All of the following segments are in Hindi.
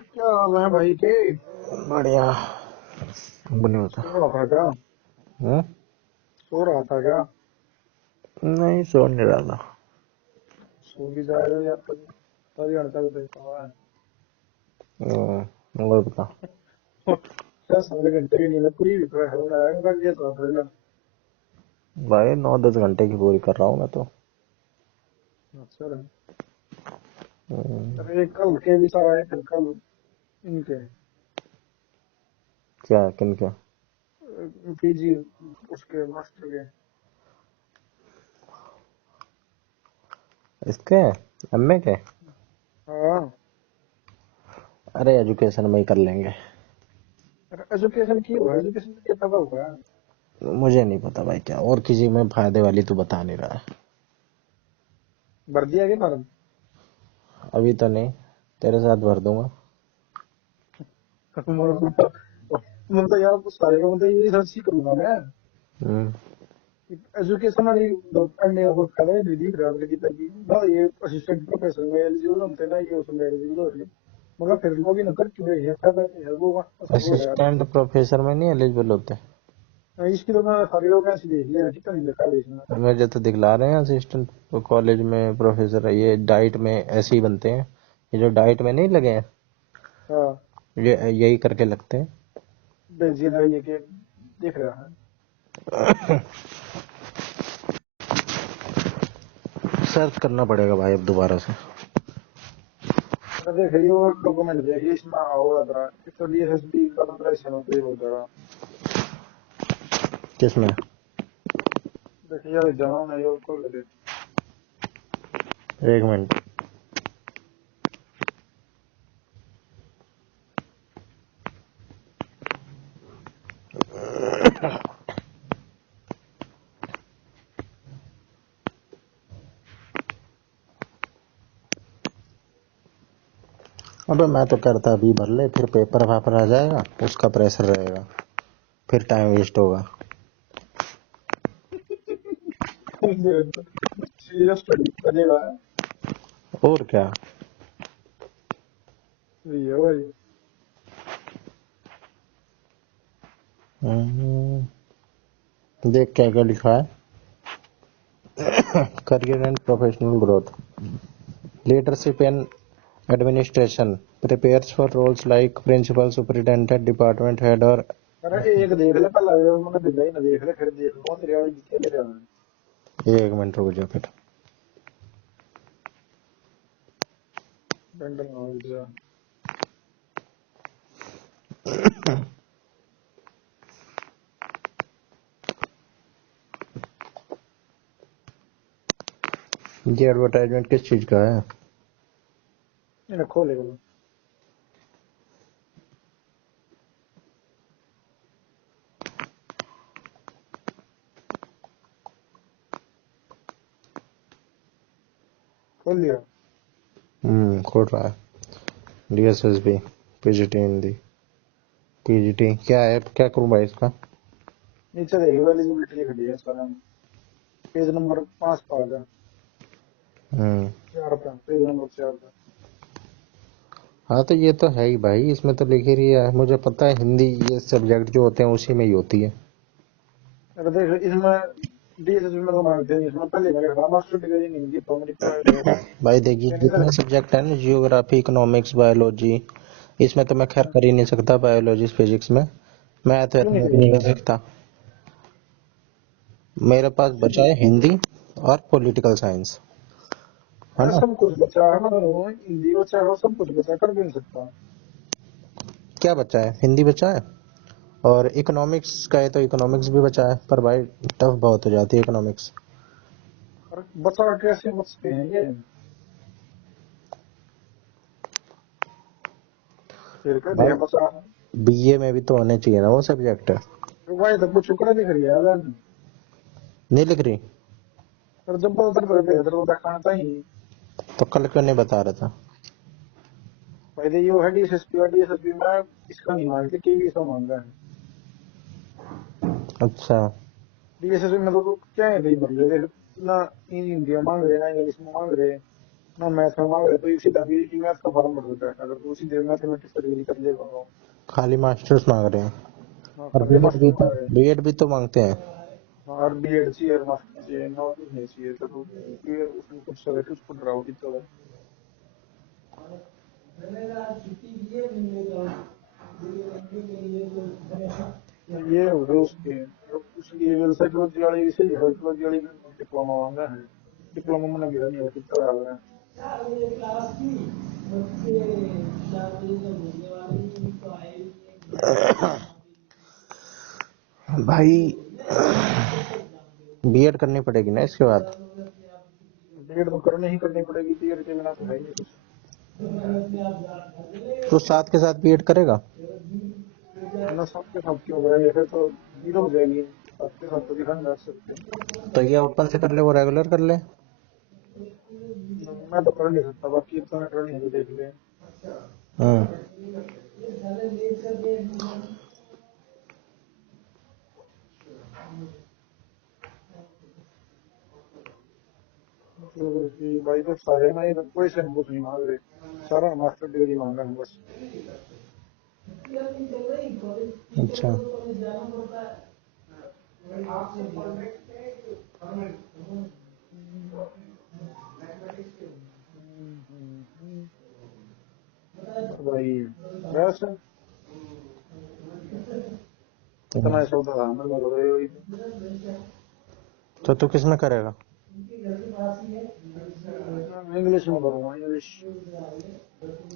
क्या हाल है भाई के? बढ़िया। बनी होता। सो रहा था क्या? हम्म? सो रहा था क्या? नहीं, सो नहीं रहा था। सो भी जाएगा यार कभी। सारी घंटा भी देखता हुआ है। और बता। क्या 7 घंटे की नींद पूरी भी तो है ना, इनका ये तो है। भाई 9-10 घंटे की पूरी कर रहा हूँ मैं तो। अच्छा है। हम्म, अरे कल के भी सारा है, कल इनके क्या किन क्या? पीजी उसके मास्टर के। इसके एमए के? हाँ। अरे एजुकेशन में ही कर लेंगे। एजुकेशन की हुआ, एजुकेशन क्या पता होगा? मुझे नहीं पता भाई, क्या और किसी में फायदे वाली तू बता नहीं रहा है। भर दिया क्या फॉर्म? अभी तो नहीं, तेरे साथ भर दूंगा। मैं तो यार कुछ सारे का मतलब ये रिसर्च ही करूंगा मैं। हम्म, एजुकेशन वाली पढ़ने का कोई फायदा नहीं दिख रहा मुझे तभी ना, ये असिस्टेंट प्रोफेसर में एलिजिबल होते ना, ये उसमें एलिजिबल हो रही है। मगर फिर लोग इन कर क्यों है, फायदा नहीं है वो ऐसा बोल रहा असिस्टेंट प्रोफेसर में नहीं एलिजिबल होते? है। इसकी तो मैं सारे लोग ऐसे देख लिया, ठीक नहीं लिखा है इसमें। मुझे तो दिखला रहे हैं असिस्टेंट कॉलेज में प्रोफेसर, ये डाइट में ऐसे ही बनते हैं। ये जो डाइट में नहीं लगे हैं, हाँ। ये यही करके लगते हैं। भेजिए भाई ये के देख रहा है। सर्च करना पड़ेगा भाई अब दोबारा से। मैंने देख लिया वो डॉक्यूमेंट देखिए, इसमें होगा था इस डीएसएसबी का प्रिपरेशन होता है बहुत जरा। किसमें? देखिए यार जाना नहीं हो खोल दे। एक मिनट। अबे मैं तो करता अभी भर ले, फिर पेपर वापर आ जाएगा, उसका प्रेशर रहेगा, फिर टाइम वेस्ट होगा। सीरियस स्टडी करेगा और क्या। ये भाई। देख क्या क्या लिखा है। Career and professional growth, leadership and administration, prepares for roles like principal, superintendent, department head और। अरे एक देख ले पहला, मैंने दिल्ली ही ना देख ले, फिर देख कौन तेरे वाली दिखे तेरे वाली। एक मिनट रुक जा फिर। बंडल ना हो गया। ये एडवर्टाइजमेंट किस चीज का है? इन्हें खोलेगा वो। खोल दिया। खोल रहा है। डीएसएसबी, पीजीटी हिंदी, पीजीटी क्या है, क्या करूं भाई इसका? नीचे देख लो, एलिजिबिलिटी लिख दी है इसका नाम। पेज नंबर 5 पर आ जा। हम्म 4 पे, पेज नंबर 4 पे। हाँ तो ये तो है ही भाई, इसमें तो लिख ही रही है, मुझे पता है हिंदी ये सब्जेक्ट जो होते हैं उसी में ही होती है। अगर देख इसमें डीएसएसबी में तो मांगते हैं, इसमें पहले का लिखा master degree in Hindi from required है। भाई देखिए, ये नहीं जितने कर। सब्जेक्ट है ना, जियोग्राफी, इकोनॉमिक्स, बायोलॉजी, इसमें तो मैं खैर कर ही नहीं सकता, बायोलॉजी फिजिक्स में मैं तो क्यों नहीं इतना भी नहीं कर करेगा? सकता। मेरे पास बचा है हिंदी और पॉलिटिकल साइंस, है अरे ना? सब कुछ बचा है ना, हिंदी बचा है, सब कुछ बचा, कर भी नहीं सकता। क्या बचा है? हिंदी बचा है और इकोनॉमिक्स का है तो इकोनॉमिक्स भी बचा है, पर भाई टफ बहुत हो जाती है इकोनॉमिक्स। और बचा कैसे बचते हैं ये? फिर कहते भाई हैं बचा। बीए में भी तो होने चाहिए ना वो सब्जेक्ट। भाई तो कुछ कर दिख रही है यार। नहीं लिख रही? पर जब बोलते पर बेहतर वो दिखाना चाहिए। तो कल क्यों नहीं बता रहा था? भाई ये वो है डीएसएसपी, और डीएसएसपी में इसका नहीं मांगते, केवी का मांग रहा है। अच्छा। डीएसएसपी में तो क्या है भाई, मतलब ना हिंदी में मांग रहे ना इंग्लिश में मांग रहे। ना मैथ में मांग रहे तो इसी दबी की मैथ का फॉर्म भर देता है, अगर तू सीधे मैथमेटिक्स से डिग्री कर लेगा तो। खाली मास्टर्स मांग रहे हैं। हाँ और खाली मास्टर मांग रहे हैं। बीएड भी तो मांगते हैं। हाँ, और बीएड चाहिए और मास्टर चाहिए ना, और कुछ नहीं चाहिए, तो तू ये उसमें कुछ सके कुछ पढ़ रहा हो कि तो ये हो गए उसके। तो उसकी साइकोलॉजी वाली भी सही है, साइकोलॉजी वाली डिप्लोमा मांगा है। डिप्लोमा में गिरा नहीं हो कितना आ रहा है। भाई बीएड करनी पड़ेगी ना इसके बाद। बीएड तो करनी ही करनी पड़ेगी, बीएड के बिना तो है ही नहीं कुछ। तो साथ के साथ बीएड करेगा। ना सबके साथ क्यों करेंगे, फिर तो जीरो हो जाएगी। सबके साथ तो दिखा नहीं जा सकते। तो ये ओपन से कर ले, वो रेगुलर कर ले। मैं तो कर नहीं सकता, बाकी तो मैं कर नहीं सकता, देख ले। हम्म। भाई तो सारे ना, ये कोई से कुछ नहीं मांग रहे, सारा मास्टर डिग्री मांग रहे हैं बस। अच्छा। भाई वैसे इतना सौदा था मैं लग तो तू किस में करेगा। इंग्लिश में करूँगा, इंग्लिश।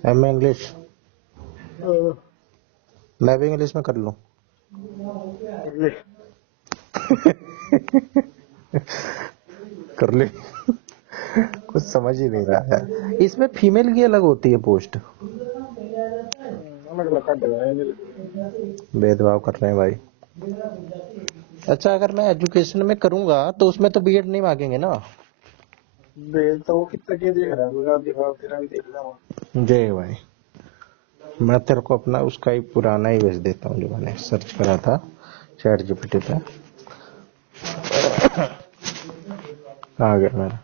MA English. मैं भी इंग्लिश में कर लूँ। इंग्लिश कर ले। कुछ समझ ही नहीं रहा है, इसमें फीमेल की अलग होती है पोस्ट। अलग अलग काट देगा इंग्लिश। भेदभाव कर रहे हैं भाई। अच्छा, अगर मैं एजुकेशन में करूंगा तो उसमें तो बीएड नहीं मांगेंगे ना। बेल तो वो कितना के देख रहा है, मुझे दिखा तेरा भी देख रहा। जय भाई। मैं तेरे को अपना उसका ही पुराना ही भेज देता हूँ जो मैंने सर्च करा था चैट जीपीटी पे। आ गया मेरा।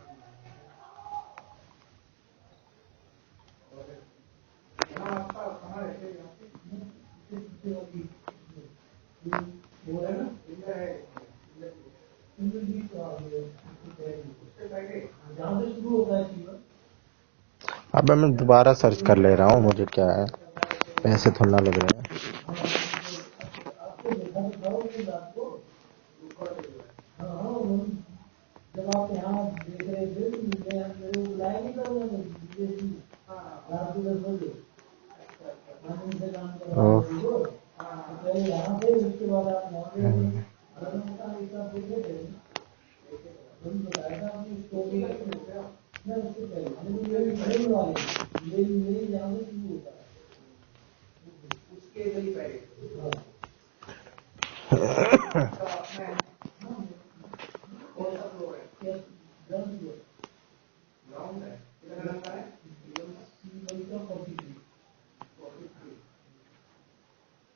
अब मैं दोबारा सर्च कर ले रहा हूँ, मुझे क्या है, पैसे थोड़ा ना लग रहे हैं। ओह,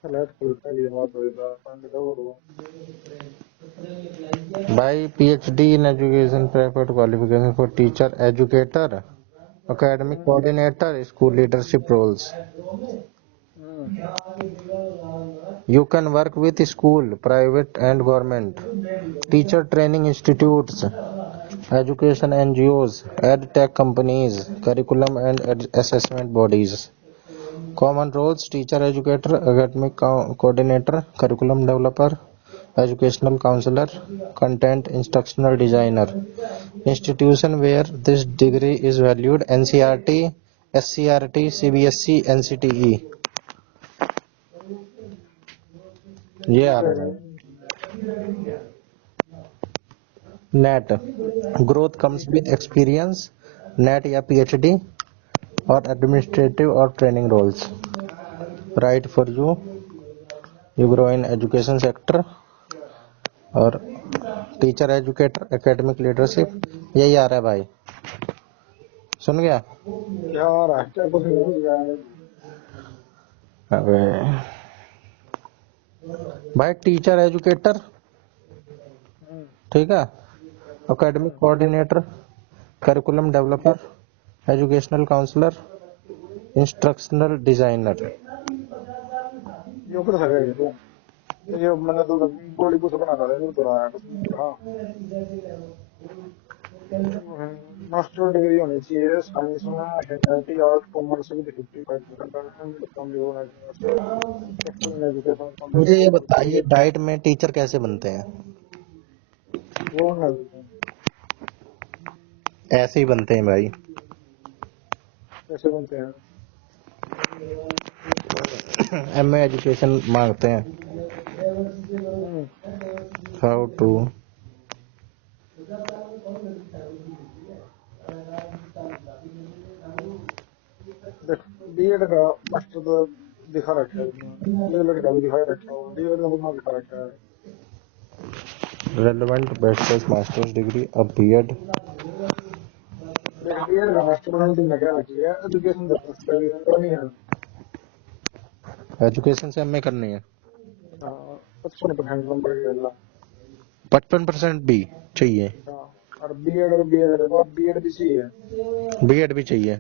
फ्लैट खुलता है बात होगा फंड दो। भाई PhD in education preferred qualification for teacher educator academic coordinator school leadership roles. You can work with school private and government teacher training institutes education NGOs ed tech companies curriculum and assessment bodies. Common roles: teacher educator academic coordinator curriculum developer educational counselor content instructional designer. Institution where this degree is valued: NCERT SCRT CBSE NCTE. ये आ रहा है NET growth comes with experience NET या पीएचडी और एडमिनिस्ट्रेटिव और training roles right for you grow in education sector और टीचर एजुकेटर एकेडमिक लीडरशिप। यही आ रहा है भाई, सुन गया। क्या आ रहा है, क्या कुछ नहीं हो रहा है। अबे भाई टीचर एजुकेटर, ठीक है, academic coordinator curriculum developer educational counsellor, instructional designer. ये कर सके ये मैंने तो बॉडी कुछ बना था ये तो रहा है हाँ मास्टर डिग्री होनी चाहिए साइंस में ह्यूमैनिटी आर्ट कॉमर्स की 55% कम होना चाहिए एक्सटर्नल एजुकेशन मुझे ये कंपलसरी बताइए डाइट में टीचर कैसे बनते हैं? वो ना ऐसे ही बनते हैं भाई। कैसे बनते हैं एमए एजुकेशन मांगते हैं। हाउ टू देख बीएड का मास्टर तो दिखा रखा है डीएलएड का भी दिखा रखा है डीएलएड का भी दिखा रखा है रेलेवेंट बैचलर्स मास्टर्स डिग्री अब बीएड। देख बीएड का मास्टर बनाने तुमने क्या रखी है एजुकेशन करनी है एजुकेशन से एमए करनी है। 55% नंबर के अल्लाह 55% भी चाहिए। और बीएड बीएड भी चाहिए बीएड भी चाहिए।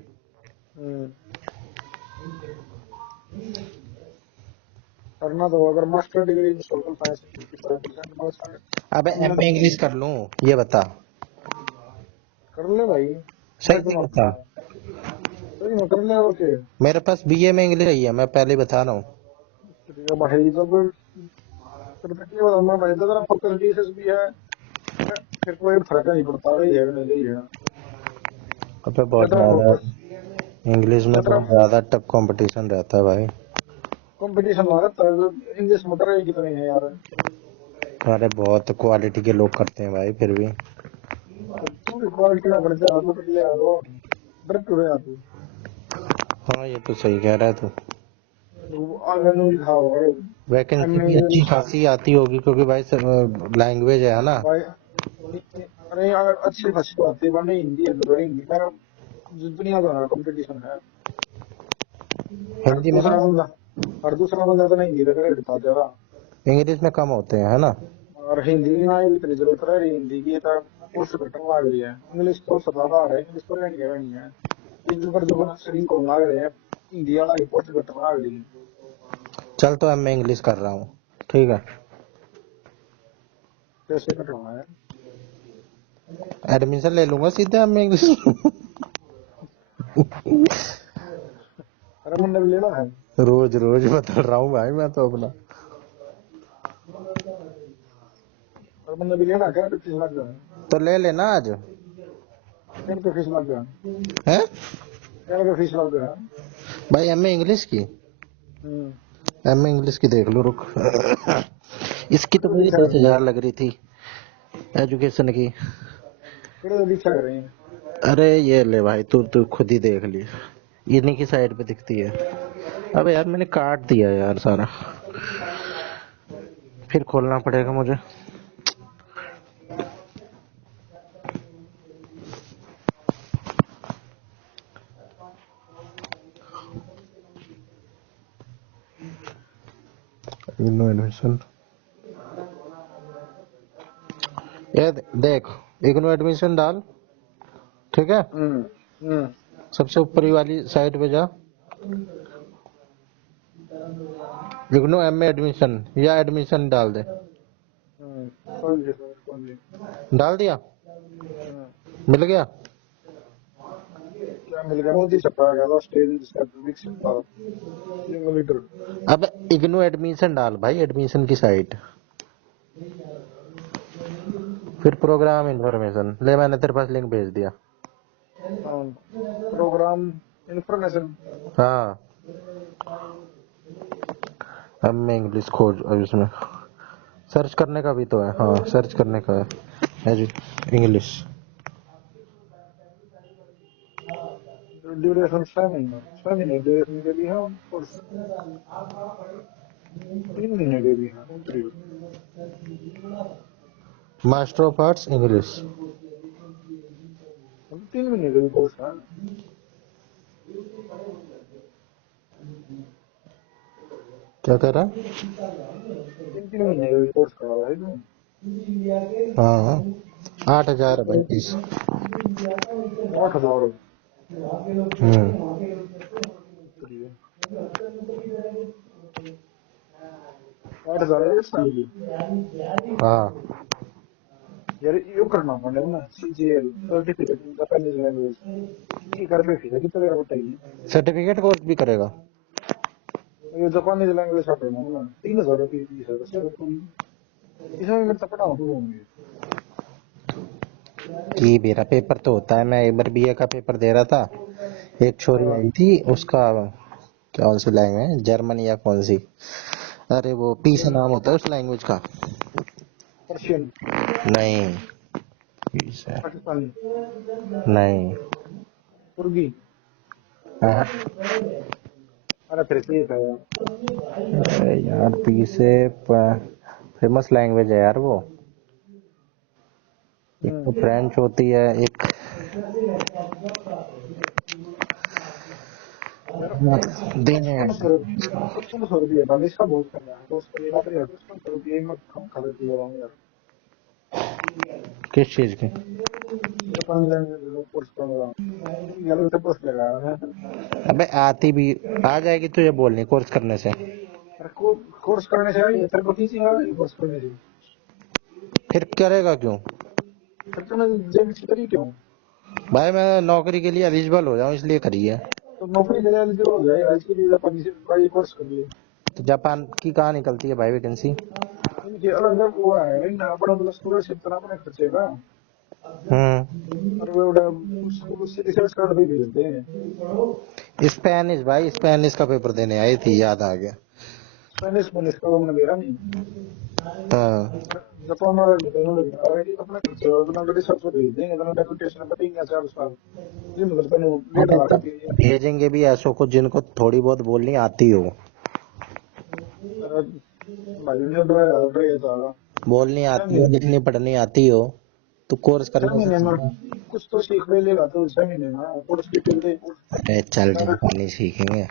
करना तो अगर मास्टर डिग्री सोशल साइंस 55% अबे एमए इंग्लिश कर लूं ये बता। कर ले भाई सही से बता। सही में कर ले और क्या मेरे पास बीए में इंग्लिश चाहिए मैं पहले ही बता रहा हूँ। भाई जब परफेक्टली बताऊंगा भाई तो अगर फैकल्टीज भी है फिर कोई फर्क नहीं पड़ता है ये नहीं है अबे बहुत ज्यादा इंग्लिश में बहुत ज्यादा टफ कंपटीशन रहता है भाई। कंपटीशन हो रहा है इंग्लिश में करे कितने हैं यार अरे बहुत क्वालिटी के लोग करते हैं भाई फिर भी। तू भी क्वालिटी में बढ़ जा तो ले आ दो डर क्यों रहा तू हाँ ये तो सही कह रहा है तू। आगे नहीं दिखाओ वैकेंसी भी अच्छी खासी आती होगी क्योंकि भाई लैंग्वेज है ना भाई अरे यार अच्छी खासी तो आती है वरना हिंदी है तो हिंदी का दुनिया का कंपटीशन है हिंदी में हर दूसरा बंदा तो नहीं हिंदी का करता जरा इंग्लिश में कम होते हैं है ना। और हिंदी की ना इतनी जरूरत है हिंदी की तो कोर्स कटन लग रही है इंग्लिश तो सदा आ रहा है इंग्लिश तो नहीं है जो स्क्रीन को लग रहे हैं हिंदी वाला की कोर्स कटन लग रही है चल तो मैं इंग्लिश कर रहा हूँ ठीक है। कैसे कटवाना है एडमिशन ले लूंगा सीधे मैं इंग्लिश। अरे मैंने भी लेना है रोज रोज बदल रहा हूँ भाई मैं तो अपना। और मैंने भी लेना क्या फीस लग गया तो ले लेना आज। क्या फीस लग गया है क्या फीस लग गया भाई एमए इंग्लिश की। एमए इंग्लिश की देख लो रुक। इसकी तो मुझे 10,000 लग रही थी एजुकेशन की। अरे ये ले भाई तू खुद ही देख ली इन्हीं की साइड पे दिखती है। अबे यार मैंने काट दिया यार सारा फिर खोलना पड़ेगा मुझे। इग्नू एडमिशन ये देख इग्नू एडमिशन डाल ठीक है। सबसे ऊपरी वाली साइड पे जा इग्नू एमए एडमिशन या एडमिशन डाल दे। डाल दिया मिल गया क्या मिल गया मोदी छपा स्टेज अब इग्नू एडमिशन डाल भाई एडमिशन की साइट फिर प्रोग्राम इन्फॉर्मेशन ले मैंने तेरे पास लिंक भेज दिया। प्रोग्राम इन्फॉर्मेशन हाँ अब मैं इंग्लिश खोज अब इसमें सर्च करने का भी तो है। हाँ सर्च करने का है इंग्लिश ड्यूरेशन 6 महीने ड्यूरेशन के लिए हम 3 महीने के लिए मास्टर ऑफ आर्ट्स इंग्लिश 3 महीने के लिए कोर्स है क्या कह रहा 3 महीने का कोर्स करा रहा है हाँ 8,000 है भाई फीस 8,000 आठ हजार है साल की। हाँ यार यो करना पड़ेगा ना, सीजीएल सर्टिफिकेट का पहले लैंग्वेज ये कर पे फिर कितना तेरा बताइए। सर्टिफिकेट कोर्स भी करेगा। ये जापानीज लैंग्वेज का पढ़ना है ना, 3000 रुपये फीस है सर। तुम इसमें मैं तब पढ़ाऊँ तो होंगे। कि मेरा पेपर तो होता है, मैं एक बार बीए का पेपर दे रहा था, एक छोरी आई थी, उसका कौन सी लैंग्वेज है, जर्मन या कौन सी, अरे वो पी से नाम होता है उस लैंग्वेज का। पर्शियन, नहीं, पी से पाकिस्तानी, नहीं। तुर्की। हाँ, अरे फिर ठीक है यार। अरे यार पी से फेमस लैंग्वेज है यार वो। एक तो फ्रेंच होती है, एक यार देने पचपन सौ रुपये था इसका बहुत कर रहा है, तो उसको लेना पड़ेगा 55 रुपये मत कम खा लेती है यार। किस चीज की। जापानी लैंग्वेज कोर्स कर रहा हूँ यार, तो बस लगा है। अबे आती भी आ जाएगी तुझे बोलनी कोर्स करने से। अरे कोर्स करने से आई तेरे को तीसरी आ रही कोर्स करने से। फिर करेगा क्यों। फिर तूने जब करी क्यों। भाई मैं नौकरी के लिए एलिजिबल हो जाऊं इसलिए करी है। तो नौकरी के लिए एलिजिबल हो जाएगा, इसके लिए जापानी से कोई कोर्स कर ले। तो जापान की कहाँ निकलती है भाई वैकेंसी। इनके अलग अलग वो है ना, अपना मतलब स्कॉलरशिप तो अपने खर्चे का। और वो उससे रिसर्च कार्ड भी भेजते हैं। स्पेनिश भाई, स्पेनिश का पेपर देने आई थी, याद आ गया। स्पेनिश स्पेनिश का हमने मेरा नहीं। हाँ जापान वाला ऑलरेडी अपना खर्चे और अपना रिसर्च भेज देंगे, तो डेपुटेशन पड़ेंगे 4 साल जी, मतलब तेन 1.5 लाख रुपये। भेजेंगे भी ऐसों को जिनको थोड़ी बहुत बोलनी आती हो। भाई ने बढ़ेगा बोलनी आती हो, लिखनी पढ़नी आती हो, तो कोर्स 6 करने से महीने में अच्छा। कुछ तो सीख ले लेगा, तो 6 महीने में कोर्स की फिर दे। अरे चल जापानी सीखेंगे।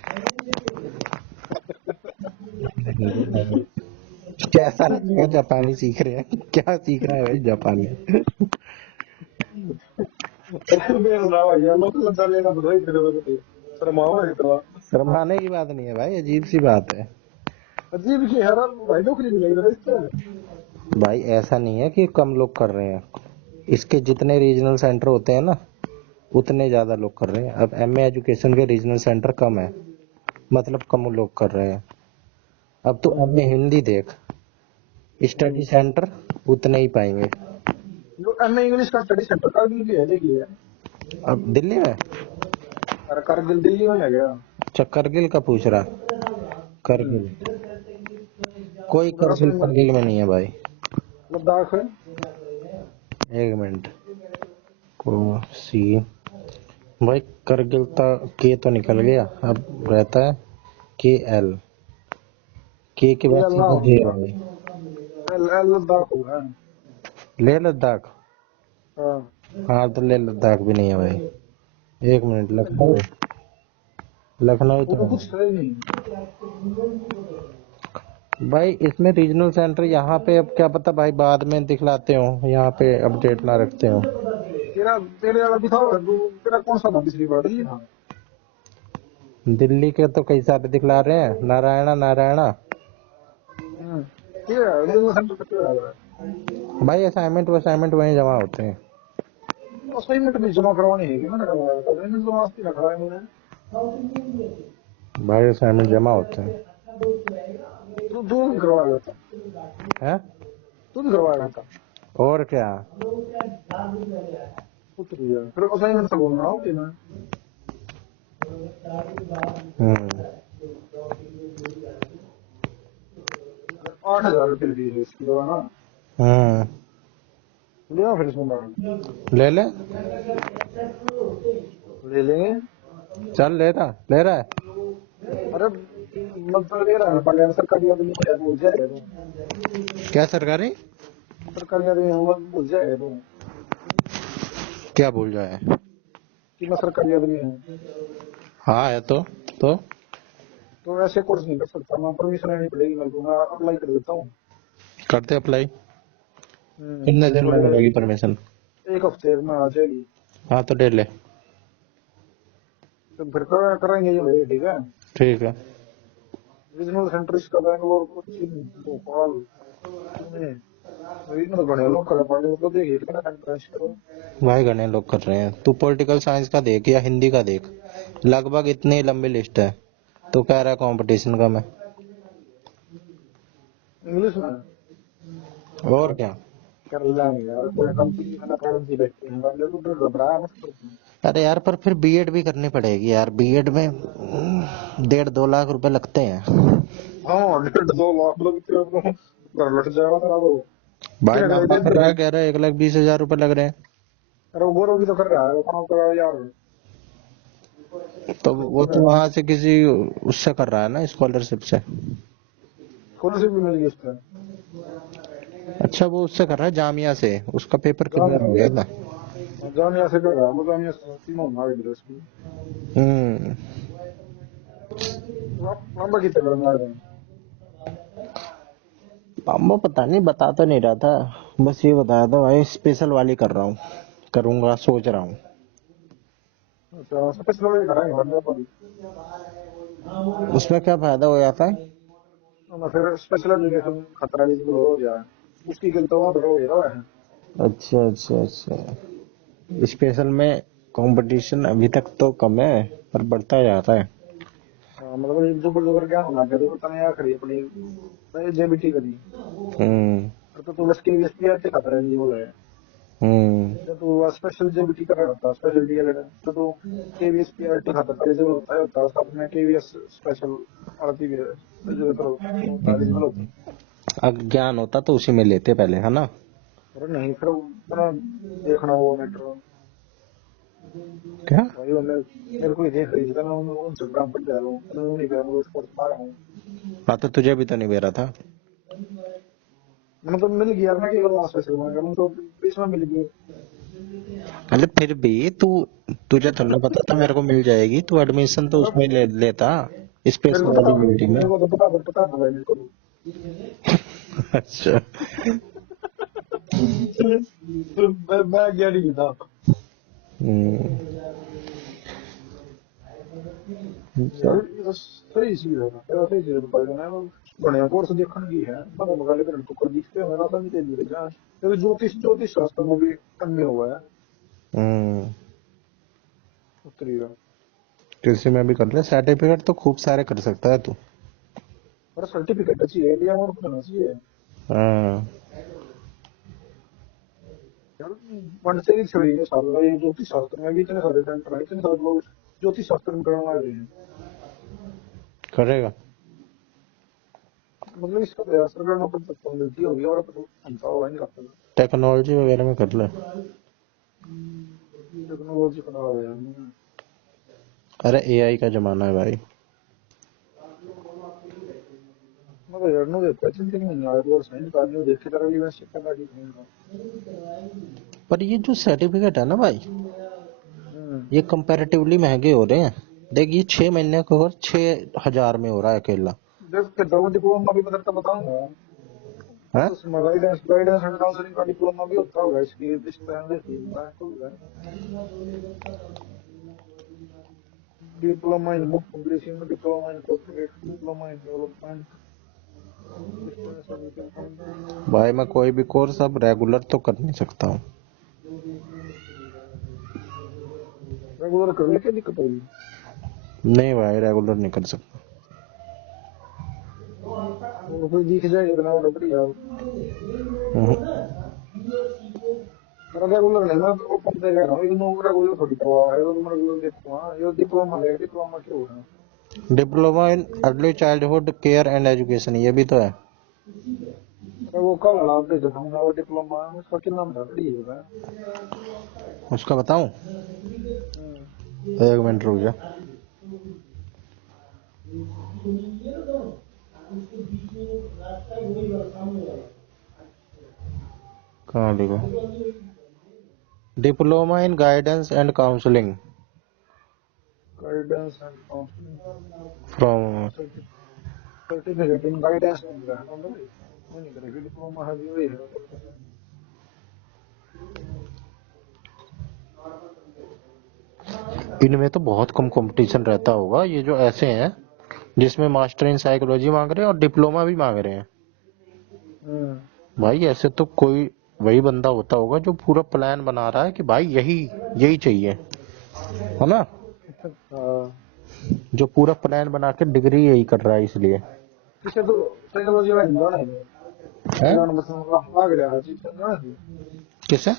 कैसा लगेगा जापानी सीख रहे हैं, क्या सीख रहा है भाई जापानी। ऐसे में ना भाई यार, मतलब लगा लेना बधाई तेरे को शर्माओ है तो। शर्माने की बात नहीं है भाई, अजीब सी बात है। अजीब की हैरान भाई, नौकरी मिलेगी इससे। भाई ऐसा नहीं है कि कम लोग कर रहे हैं, इसके जितने रीजनल सेंटर होते हैं ना उतने ज्यादा लोग कर रहे हैं। अब एमए एजुकेशन के रीजनल सेंटर कम है, मतलब कम लोग कर रहे हैं। अब तो एमए हिंदी देख, स्टडी सेंटर उतने ही पाएंगे। जो एमए इंग्लिश का स्टडी सेंटर कारगिल की है, देखिए। अब दिल्ली में, अरे कारगिल दिल्ली में है क्या। अच्छा करगिल का पूछ रहा। करगिल, कोई जरा करगिल से करगिल में नहीं है भाई। लद्दाख है। एक मिनट को सी, भाई करगिल के तो निकल गया, अब रहता है के एल, के ये बाद सीधा अल्लाह जे है भाई। लद्दाख होगा। लेह लद्दाख, हाँ हाँ तो लेह लद्दाख भी नहीं है भाई। एक मिनट, लखनऊ, लखनऊ वो तो तो है कुछ है नहीं। भाई। इसमें रीजनल सेंटर यहाँ पे, अब क्या पता भाई बाद में दिखलाते हो, यहाँ पे अपडेट ना रखते हो। तेरा तेरे वाला दिखाओ, तेरा कौन सा था पिछली बार ये था। दिल्ली के तो कई सारे दिखला रहे हैं, नारायणा नारायणा। ठीक है, रीजनल सेंटर पे आ रहा है। भाई असाइनमेंट असाइनमेंट वहीं जमा होते हैं। असाइनमेंट भी जमा करवानी है कि मैंने करवाया था, मैंने तो वास्ते रखा है मैंने। भाई असाइनमेंट जमा होते हैं। तू भी करवाया था। हैं, तू भी करवाया था। और क्या। उतरी है फिर असाइनमेंट से बोल रहा हूँ कि मैं हम्म 8,000 रुपये दी है इसकी दवा ना। हम्म लिया फिर इसमें बाहर। ले ले, ले लेंगे। चल ले रहा है। अरे मतलब ले रहा है पहले सरकारी आदमी को भूल जाएगा तो। क्या सरकारी, सरकारी आदमी होगा भूल जाएगा तो क्या भूल जाए। कि मैं सरकारी आदमी हूँ। हाँ है तो तो ऐसे कोर्स नहीं कर सकता मैं, परमिशन लेनी पड़ेगी मेरे को, मैं अप्लाई कर देता हूँ। करते अप्लाई। कितने दिन तो में मिलेगी परमिशन। 1 हफ्ते में आ जाएगी। हाँ तो ले ले। तो फिर करेंगे ये भाई, ठीक है। ठीक है रीजनल सेंटर इसका बैंगलोर, कोचिन, भोपाल, पुणे, रीजनल तो बड़े लोग कर पड़े तो देखिए कितना सेंटर है इसका। भाई, घने लोग कर रहे हैं। तू पॉलिटिकल साइंस का देख या हिंदी का देख, लगभग इतनी लंबी लिस्ट है। तो कह रहा है कंपटीशन कम है। इंग्लिश में और क्या। कर लेंगे यार, कोई कंपनी में ना करेंसी बैठते हैं बंदे को, तो घबरा मत करो। अरे यार, पर फिर बीएड भी करनी पड़ेगी यार। बीएड में 1.5-2 लाख रुपए लगते हैं। हाँ 1.5-2 लाख लगते हैं तो घर लट जाएगा तेरा तो। भाई क्या नामा करेगा कर रहा है, फिर? कह रहा है 1,20,000 रुपए लग रहे हैं। अरे वो गौरव भी तो कर रहा है, वो काम कर रहा है यार। तो वो वो कर तो रहा है, वहां से किसी उससे कर रहा है ना, स्कॉलरशिप से। स्कॉलरशिप भी मिल गई उसका। अच्छा, वो उससे कर रहा है जामिया से। उसका पेपर जान क्लियर हो गया था। जामिया से कर रहा है वो, जामिया से तीनों भाग इधर उसकी। हम्म। लंबा कितना करना है? अम्मा पता नहीं, बता तो नहीं रहा था। बस ये बताया था भाई, स्पेशल वाली कर रहा हूँ, करूंगा, सोच रहा हूँ। अच्छा स्पेशल वाले कराएंगे बंदे पर। उसमें क्या फायदा हो जाता है? ना फिर स्पेशल एजुकेशन खतरा एलिजिबल हो गया, उसकी गलती तो हो गया है। अच्छा अच्छा अच्छा। स्पेशल में कंपटीशन अभी तक तो कम है, पर बढ़ता जाता है। मतलब एक दो जोकर क्या होना चाहिए, तो तने यार खड़ी अपनी जेबीटी करी। हम्म तो तू बस के एसपीआर से खतरा एलिजिबल है। हम्म। जब तू स्पेशल जेबीटी कर रहा होता, स्पेशल डीएलएड, तो तू केवीएसपीआर से खतरा एलिजिबल होता है उसका, अपने केवीएस स्पेशल आरती भी एलिजिबल होता है, एलिजिबल होता है। अज्ञान होता तो उसी में लेते पहले, है ना। अरे नहीं फिर अपना देखना वो मैटर। क्या? भाई वो मेरे को ही देख रही थी, तो मैं उनसे काम पर जा रहा हूँ, तो नहीं कर रहा हूँ, उसको पा रहा हूँ। हाँ, तो तुझे भी तो नहीं दे रहा था। मतलब मिल गया ना केवल वहां स्पेशल में तो बीच में मिल गया। अरे फिर भी तू, तुझे तो ना पता था मेरे को मिल जाएगी, तू एडमिशन तो मतलब उसमें लेता, मेरे को स्पेशल पता, एलिजिबिलिटी में। मेरे को तो पता था भाई मेरे को। अच्छा। मैं गया नहीं था। हम्म। यार ये तो सही चीज है, तेरा सही चीज बता देना है। बढ़िया कोर्स देखने की है, मतलब मगाले कर तो कर दिखते हैं, मेरा समझ नहीं दे रहा है। ज्योतिष ज्योतिष शास्त्र में भी अन्य हुआ है हम्म। उत्तरी का। कृषि में भी कर ले, सर्टिफिकेट तो खूब सारे कर सकता है तू। पर सर्टिफिकेट चाहिए, इंडिया में होना चाहिए हाँ। यार। वन से ही छड़ी है सारा, ये ज्योतिष शास्त्र में भी इतने सारे सेंटर है, इतने सारे लोग ज्योतिष शास्त्र में करने लगे हैं। करेगा। मतलब इसका प्रयास करना पड़ता है, मिलती होगी और क्षमता होगा नहीं करता। टेक्नोलॉजी वगैरह में कर ले। टेक्नोलॉजी बना रहे हैं। अरे एआई का जमाना है भाई। मगर यार नो देखा चिंता नहीं आ रहा, और सही निकालने देखे तरह भी वैसे करना ठीक नहीं था। पर ये जो सर्टिफिकेट है ना भाई, हम्म। ये कंपैरेटिवली महंगे हो रहे हैं। देख, ये 6 महीने का कोर्स 6,000 में हो रहा है अकेला। देख के दो डिप्लोमा भी बदलता बताऊंगा। है। उसमें गाइडेंस गाइडेंस एंड काउंसलिंग का डिप्लोमा भी होता होगा, इसकी लिस्ट में देखी मैं तो है। Diploma in book publishing, diploma in corporate, diploma in development, distance education. भाई मैं कोई भी कोर्स अब रेगुलर तो कर नहीं सकता हूँ। रेगुलर कर लेके दिक्कत होगी। नहीं भाई, रेगुलर नहीं कर सकता। वो फिर दिख जाएगा इतना बड़ा बढ़िया। हम्म। मेरा रेगुलर नहीं, मैं तो ओपन पे कह रहा हूँ, इग्नू रेगुलर थोड़ी करवा है, तो तुम रेगुलर देखो। हाँ ये डिप्लोमा है, डिप्लोमा क्यों हो रहा है? Diploma in early childhood care and education, ये भी तो है। अरे वो कल लाभ दे देता हूँ, वो डिप्लोमा है, उसका कितना बड़ा बड़ी है। उसका बताऊं? हम्म। 1 मिनट रुक जा। कहाँ लिखा? Diploma in guidance and counselling guidance and counselling, from. Certificate in guidance मिल रहा है ना भाई। वो नहीं करेगी, डिप्लोमा है भी वही है। इनमें तो बहुत कम कंपटीशन रहता होगा, ये जो ऐसे हैं जिसमें मास्टर इन साइकोलॉजी मांग रहे हैं और डिप्लोमा भी मांग रहे हैं। भाई ऐसे तो कोई वही बंदा होता होगा जो पूरा प्लान बना रहा है कि भाई यही यही चाहिए, है ना, हाँ, जो पूरा प्लान बना के डिग्री यही कर रहा है इसलिए। किसे तो साइकोलॉजी में नहीं है हैं? इन्होंने बस भाग रहा है चीज ना किसे?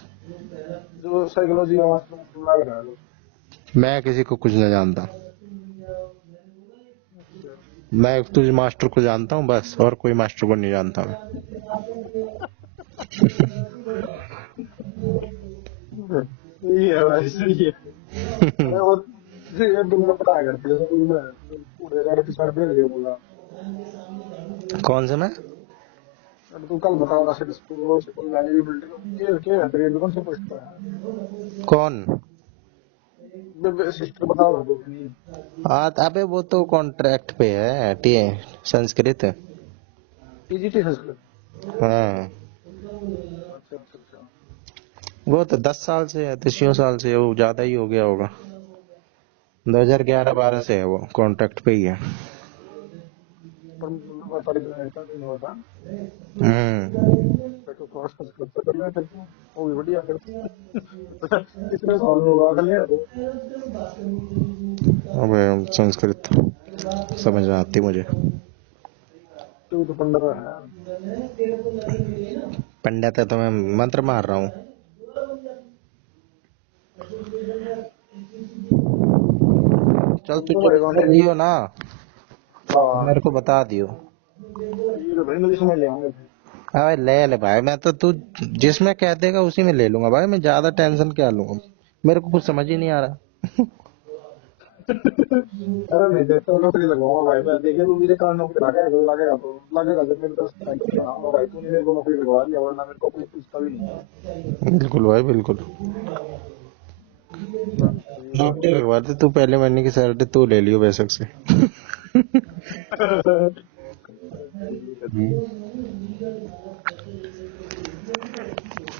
जो साइकोलॉजी का मास्टर भाग रहा है। मैं किसी को कुछ नहीं जानता, मैं तुझ मास्टर को जानता हूँ बस, और कोई मास्टर को नहीं जानता मैं। ये है भाई सही है। अरे वो ये तुमने पता करते हो स्कूल में पूरे घर के सर भेज दिया बोला कौन से में? अब तू कल बताओ ना फिर स्कूल वाली बिल्डिंग ये क्या है ग्रेड कौन से पोस्ट पर है कौन? सिस्टर बताओ दो अपनी हाँ अबे वो तो कॉन्ट्रैक्ट पे है, टी संस्कृत। TGT sister. हाँ अच्छा अच्छा अच्छा वो तो 10 साल से है, 30 साल से है, वो ज्यादा ही हो गया होगा। 2011-12 से है, वो कॉन्ट्रैक्ट पे ही है। पर पर ऐसा नहीं होता हम्म। तो क्रॉस कर लेते हैं वो भी बढ़िया करते हैं इसमें सॉल्व होगा कर लिया तो अबे संस्कृत समझ में आती मुझे। तू तो 15 है पंडित है तो मैं मंत्र मार रहा हूँ। चल तू तो जब भाई कौन लियो ना हाँ मेरे को बता दियो। ये तो भाई मुझे समझ ले आऊंगा अबे ले ले भाई, मैं तो तू जिसमें कह देगा उसी में ले लूंगा भाई, मैं ज्यादा टेंशन क्या लूंगा, मेरे को कुछ समझ ही नहीं आ रहा। अरे नहीं देखता नौकरी लगवाऊंगा भाई मैं देखे तू मेरे कारण नौकरी लगेगा तो लगेगा जब मेरे पास टाइम बनाऊंगा भाई तूने मेरे को नौकरी लगवा दिया वरना मेरे को कोई पूछता भी नहीं बिल्कुल भाई बिल्कुल, नौकरी लगवा दे तू, पहले महीने की सैलरी तू ले लियो बेशक से। है